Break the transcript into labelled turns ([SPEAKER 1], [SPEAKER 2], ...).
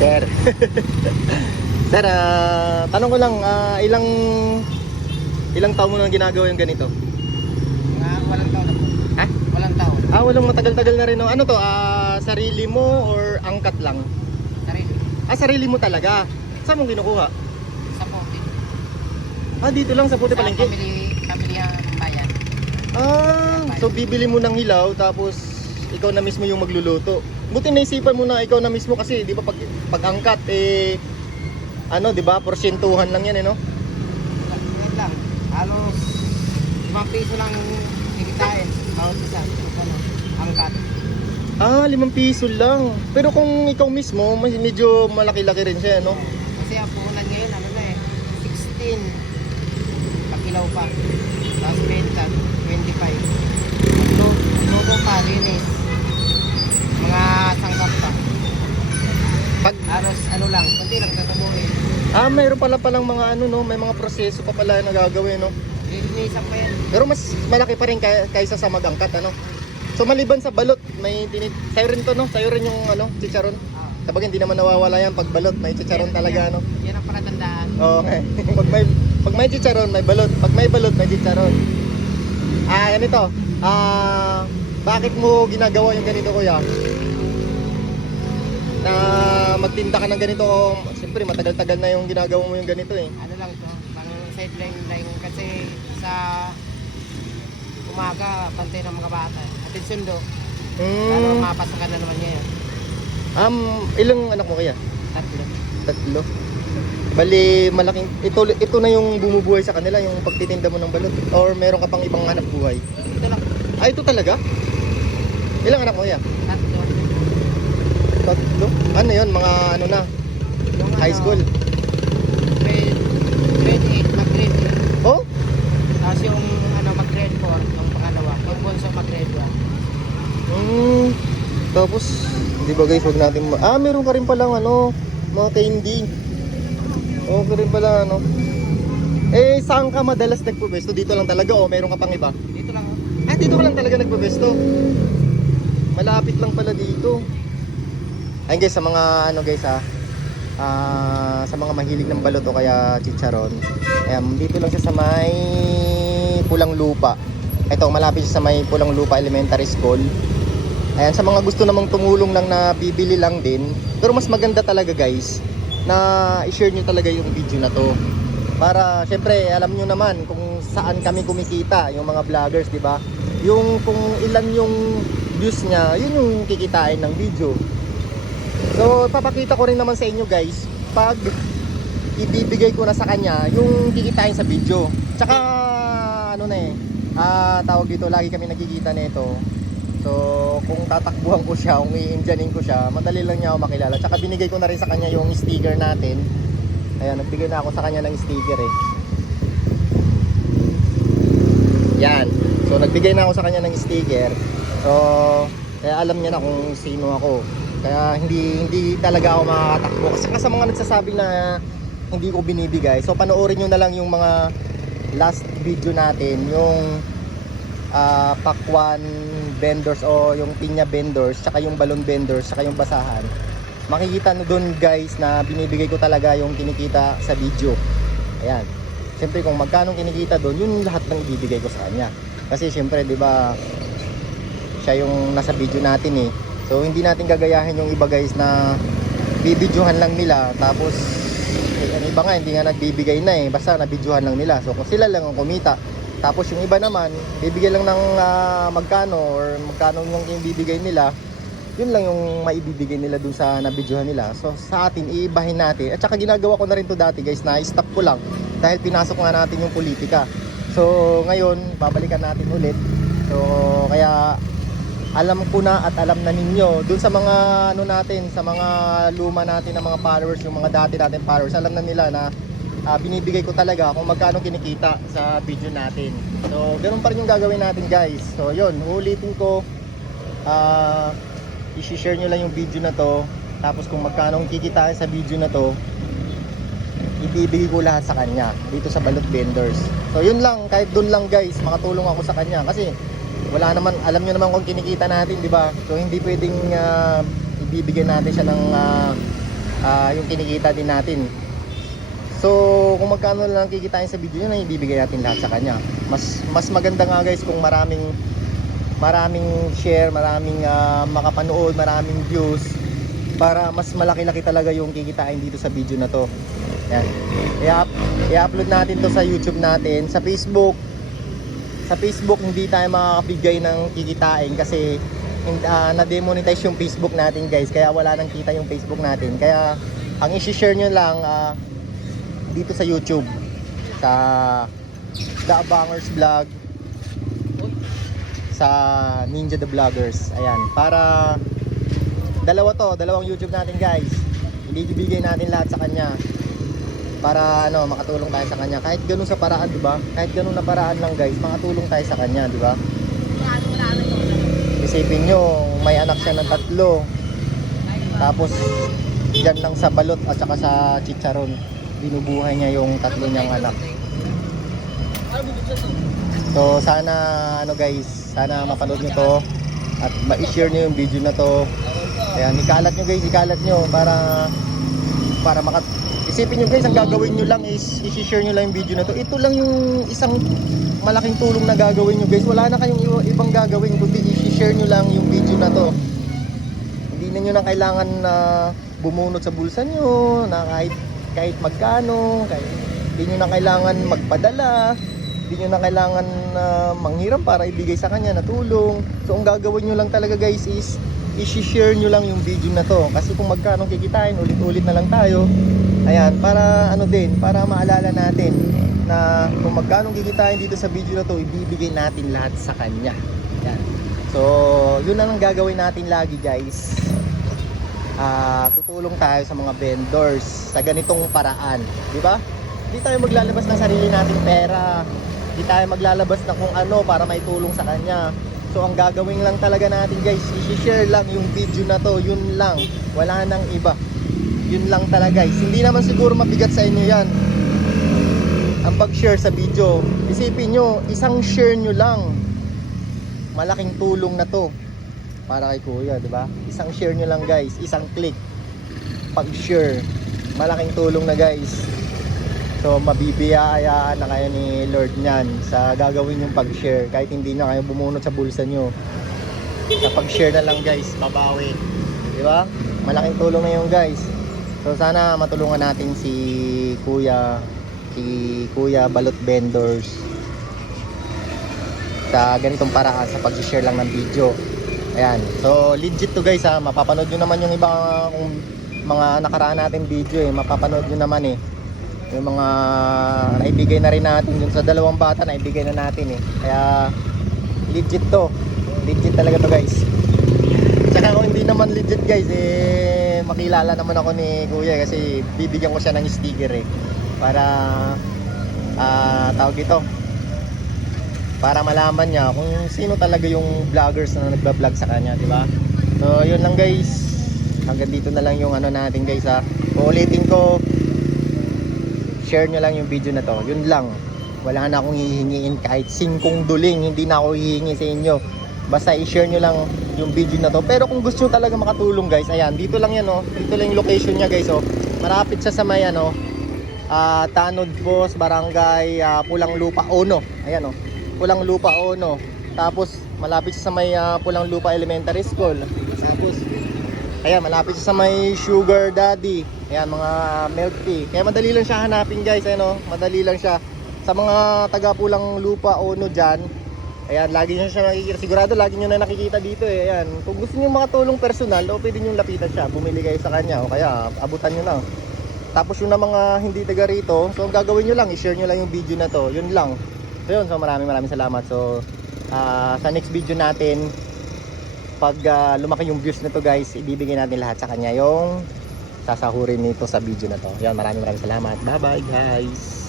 [SPEAKER 1] Sir. Sir, ah, tanong ko lang, ah, ilang ilang taon mo nang ginagawa yung ganito?
[SPEAKER 2] Mga walang taon na po.
[SPEAKER 1] Ha?
[SPEAKER 2] Walang taon.
[SPEAKER 1] Ah, walang matagal-tagal na rin. no? Ano to? Ah, sarili mo or angkat lang?
[SPEAKER 2] Sarili.
[SPEAKER 1] Ah, sarili mo talaga. Saan mo kinukuha?
[SPEAKER 2] Sa puti.
[SPEAKER 1] Ah, dito lang sa Puti
[SPEAKER 2] Sa
[SPEAKER 1] Palengke.
[SPEAKER 2] pamili, pamilya ng bayan.
[SPEAKER 1] Ah, so bibili mo ng hilaw tapos ikaw na mismo yung magluluto. Buti naisipan mo na ikaw na mismo kasi 'di ba pag pag angkat eh ano 'di ba porsyentuhan lang 'yan eh no?
[SPEAKER 2] Ganyan lang. Halos 5 piso lang kikitain. Bawat isa. Ano, angkat.
[SPEAKER 1] Ah, limang piso lang. Pero kung ikaw mismo, medyo malaki-laki rin siya, no?
[SPEAKER 2] Kasi ang puhunan ngayon, ano na eh, 16. Pakilaw pa. Tapos benta, 25. Luto, luto pa, linis. Mga sangkap pa.
[SPEAKER 1] Pag
[SPEAKER 2] Halos ano lang, kunti lang tatabuhin.
[SPEAKER 1] Ah, mayroon pala palang mga ano no, may mga proseso pa pala na gagawin, no?
[SPEAKER 2] Lilinisan pa yan.
[SPEAKER 1] Pero mas malaki pa rin kay- kaysa sa magangkat, ano? So maliban sa balot, may tinit sa'yo rin to, no? Sa'yo rin yung ano, chicharon.
[SPEAKER 2] Ah.
[SPEAKER 1] Sabagay hindi naman nawawala yan pag balot, may chicharon talaga, no?
[SPEAKER 2] Yan ang palatandaan.
[SPEAKER 1] Okay. pag may pag may chicharon, may balot. Pag may balot, may chicharon. Ah, yan ito. Ah, bakit mo ginagawa yung ganito, kuya? Magtinda ka ng ganito, siyempre matagal-tagal na yung ginagawa mo yung ganito eh.
[SPEAKER 2] Ano lang to, pang sideline lang kasi sa umaga, pantay ng mga bata. Atensyon do, para
[SPEAKER 1] Hmm.
[SPEAKER 2] mapasakan na naman ngayon.
[SPEAKER 1] Um, ilang anak mo kaya?
[SPEAKER 2] Tatlo.
[SPEAKER 1] Tatlo. Bali, malaking ito ito na yung bumubuhay sa kanila yung pagtitinda mo ng balot or meron ka pang ibang hanap buhay.
[SPEAKER 2] Ito lang,
[SPEAKER 1] Ah, ito talaga? Ilang anak mo kaya?
[SPEAKER 2] tatlo.
[SPEAKER 1] Tatlo? Ano yun? Mga ano na?
[SPEAKER 2] Yung
[SPEAKER 1] High
[SPEAKER 2] ano,
[SPEAKER 1] school?
[SPEAKER 2] Grade, grade 8, mag-grade 8.
[SPEAKER 1] Oh?
[SPEAKER 2] Tapos yung ano, mag-grade 4, yung pangalawa. Yung bunso mag-grade 1.
[SPEAKER 1] Mm, tapos, di ba guys, wag natin ma- Ah, meron ka rin palang ano, mga candy. Okay rin pala ano. Eh, saan ka madalas nagpubesto? Dito lang talaga o meron ka pang iba?
[SPEAKER 2] Dito lang, oh.
[SPEAKER 1] Ah, dito ka lang talaga nagpubesto. Malapit lang pala dito. Ayun guys, sa mga ano guys ha, ah, sa mga mahilig ng balot o kaya chicharon. Ayan, dito lang siya sa may Pulang Lupa. Ito, malapit siya sa may Pulang Lupa Elementary School. Ayan, sa mga gusto namang tumulong lang na bibili lang din. Pero mas maganda talaga guys, na i-share nyo talaga yung video na to. Para, syempre, alam nyo naman kung saan kami kumikita, yung mga vloggers, di ba? Yung kung ilan yung views niya, yun yung kikitain ng video. So, papakita ko rin naman sa inyo guys, pag ibibigay ko na sa kanya yung kikitain sa video. Tsaka, ano na eh, ah, tawag dito, lagi kami nagkikita nito. So, kung tatakbuhan ko siya, kung i-indianin ko siya, madali lang niya ako makilala. Tsaka binigay ko na rin sa kanya yung sticker natin. Ayan, nagbigay na ako sa kanya ng sticker eh. Yan. So, nagbigay na ako sa kanya ng sticker. So, kaya alam niya na kung sino ako. Kaya hindi hindi talaga ako makakatakbo. Kasi sa mga nagsasabi na hindi ko binibigay. So, panoorin nyo na lang yung mga last video natin. Yung ah, pakwan vendors o yung pinya vendors, tsaka yung balon vendors, tsaka yung basahan. Makikita nyo doon guys na binibigay ko talaga yung kinikita sa video. Ayan. Siyempre kung magkano kinikita doon, yun lahat ng ibibigay ko sa kanya. Kasi siyempre, 'di ba, siya yung nasa video natin eh. So hindi natin gagayahin yung iba guys na bibidyohan lang nila tapos eh, ang iba nga hindi nga nagbibigay na eh basta nabidyohan lang nila. So kung sila lang ang kumita tapos yung iba naman bibigay lang ng ah, magkano or magkano yung ibibigay nila yun lang yung maibibigay nila dun sa nabidyohan nila. So sa atin, iibahin natin. At saka ginagawa ko na rin to dati guys, na stop ko lang dahil pinasok nga natin yung politika. So ngayon, babalikan natin ulit. So kaya alam ko na at alam na ninyo. Dun sa mga ano natin, sa mga luma natin na mga followers, yung mga dati natin followers, alam na nila na ah, binibigay ko talaga kung magkano kinikita sa video natin. So ganun pa rin yung gagawin natin guys. So yun, ulitin ko ah i-share nyo lang yung video na to. Tapos kung magkano kikitain sa video na to ibibigay ko lahat sa kanya dito sa Balot Vendors. So yun lang. Kahit doon lang guys makatulong ako sa kanya. Kasi wala naman alam nyo naman kung kinikita natin di ba so hindi pwedeng ah, ibibigay natin siya ng ah, ah, yung kinikita din natin. So, kung magkano lang kikitain sa video ay ibibigay natin lahat sa kanya. Mas mas maganda nga guys kung maraming maraming share, maraming ah, makapanood, maraming views para mas malaki-laki talaga yung kikitain dito sa video na to. Yan. I-up- I-upload natin to sa YouTube natin, sa Facebook. Sa Facebook hindi tayo makakabigay ng kikitain kasi uh, na-demonetize yung Facebook natin guys kaya wala nang kita yung Facebook natin. Kaya ang i-share nyo lang ah, dito sa YouTube sa The Abangers Vlog sa Ninja the Vloggers. Ayan, para dalawa to, dalawang YouTube natin guys. Ibibigay natin lahat sa kanya para ano makatulong tayo sa kanya. Kahit ganun sa paraan di ba? Kahit ganun na paraan lang guys makatulong tayo sa kanya di ba? Isipin nyo may anak siya ng tatlo. Tapos dyan lang sa balot at saka sa chicharon binubuhay niya yung tatlo niyang anak. So sana ano guys sana mapanood nyo to at ma-share nyo yung video na to. Ayan ikalat nyo guys ikalat nyo para para makat isipin nyo guys ang gagawin nyo lang is i-share nyo lang yung video na to. Ito lang yung isang malaking tulong na gagawin nyo guys. Wala na kayong ibang gagawin kundi i-share nyo lang yung video na to. Hindi na nyo na kailangan na bumunot sa bulsa nyo na kahit kahit magkano kahit hindi nyo na kailangan magpadala hindi nyo na kailangan na manghiram para ibigay sa kanya na tulong. So ang gagawin nyo lang talaga guys is i-share nyo lang yung video na to. Kasi kung magkano kikitain ulit-ulit na lang tayo ayan para ano din para maalala natin na kung magkano kikitain dito sa video na to ibibigay natin lahat sa kanya. Yan so yun lang ang gagawin natin lagi guys. Ah tutulong tayo sa mga vendors sa ganitong paraan di ba? Hindi tayo maglalabas ng sarili nating pera. Hindi tayo maglalabas na kung ano para may tulong sa kanya. So ang gagawin lang talaga natin guys i-share lang yung video na to. Yun lang. Wala nang iba yun lang talaga guys. Hindi naman siguro mabigat sa inyo yan. Ang pag-share sa video. Isipin nyo isang share nyo lang. Malaking tulong na to. Para kay kuya di ba? Isang share nyo lang guys. Isang click. Pag-share. Malaking tulong na guys. So mabibiyayaan na kayo ni Lord niyan sa gagawin yung pag-share. Kahit hindi na kayo bumunot sa bulsa nyo. Sa pag-share na lang guys, mabawi. Di ba? Malaking tulong na yun guys. So sana matulungan natin si Kuya si Kuya Balot Vendors sa ganitong paraan sa pag-share lang ng video. Ayan. So legit to guys ha. Mapapanood nyo naman yung ibang kung mga nakaraan natin video eh. Mapapanood nyo naman eh yung mga naibigay na rin natin dun sa dalawang bata naibigay na natin eh kaya legit to legit talaga to guys saka kung hindi naman legit guys eh makilala naman ako ni kuya kasi bibigyan ko siya ng sticker eh para ah tawag ito para malaman niya kung sino talaga yung vloggers na nagba-vlog sa kanya di ba so yun lang guys hanggang dito na lang yung ano natin guys ha uulitin ko share nyo lang yung video na to. Yun lang. Wala na akong hihingiin kahit singkong duling. Hindi na ako hihingi sa inyo. Basta i-share nyo lang yung video na to. Pero kung gusto nyo talaga makatulong guys, ayan, dito lang yan oh. Dito lang yung location niya guys oh. Marapit siya sa may ano, ah, Tanod Boss, Barangay ah, Pulang Lupa Ono. Ayan oh. Pulang Lupa Ono. Tapos malapit siya sa may ah, Pulang Lupa Elementary School. Tapos Ayan, malapit siya sa may Sugar Daddy. Ayan, mga milk tea. Kaya madali lang siya hanapin guys. Ayan o, madali lang siya. Sa mga taga pulang lupa ono dyan. Ayan, lagi nyo siya nakikita. Sigurado lagi nyo na nakikita dito eh. Ayan, kung gusto nyo makatulong personal, o pwede nyo lapitan siya. Bumili kayo sa kanya. O kaya, abutan nyo lang. Tapos yung na mga hindi taga rito, so ang gagawin nyo lang, i-share nyo lang yung video na to. Yun lang. So yun, so maraming maraming salamat. So, ah, sa next video natin, pag ah, lumaki yung views nito guys, ibibigay natin lahat sa kanya yung sasahurin nito sa video na to. Yan, maraming maraming salamat. Bye bye guys.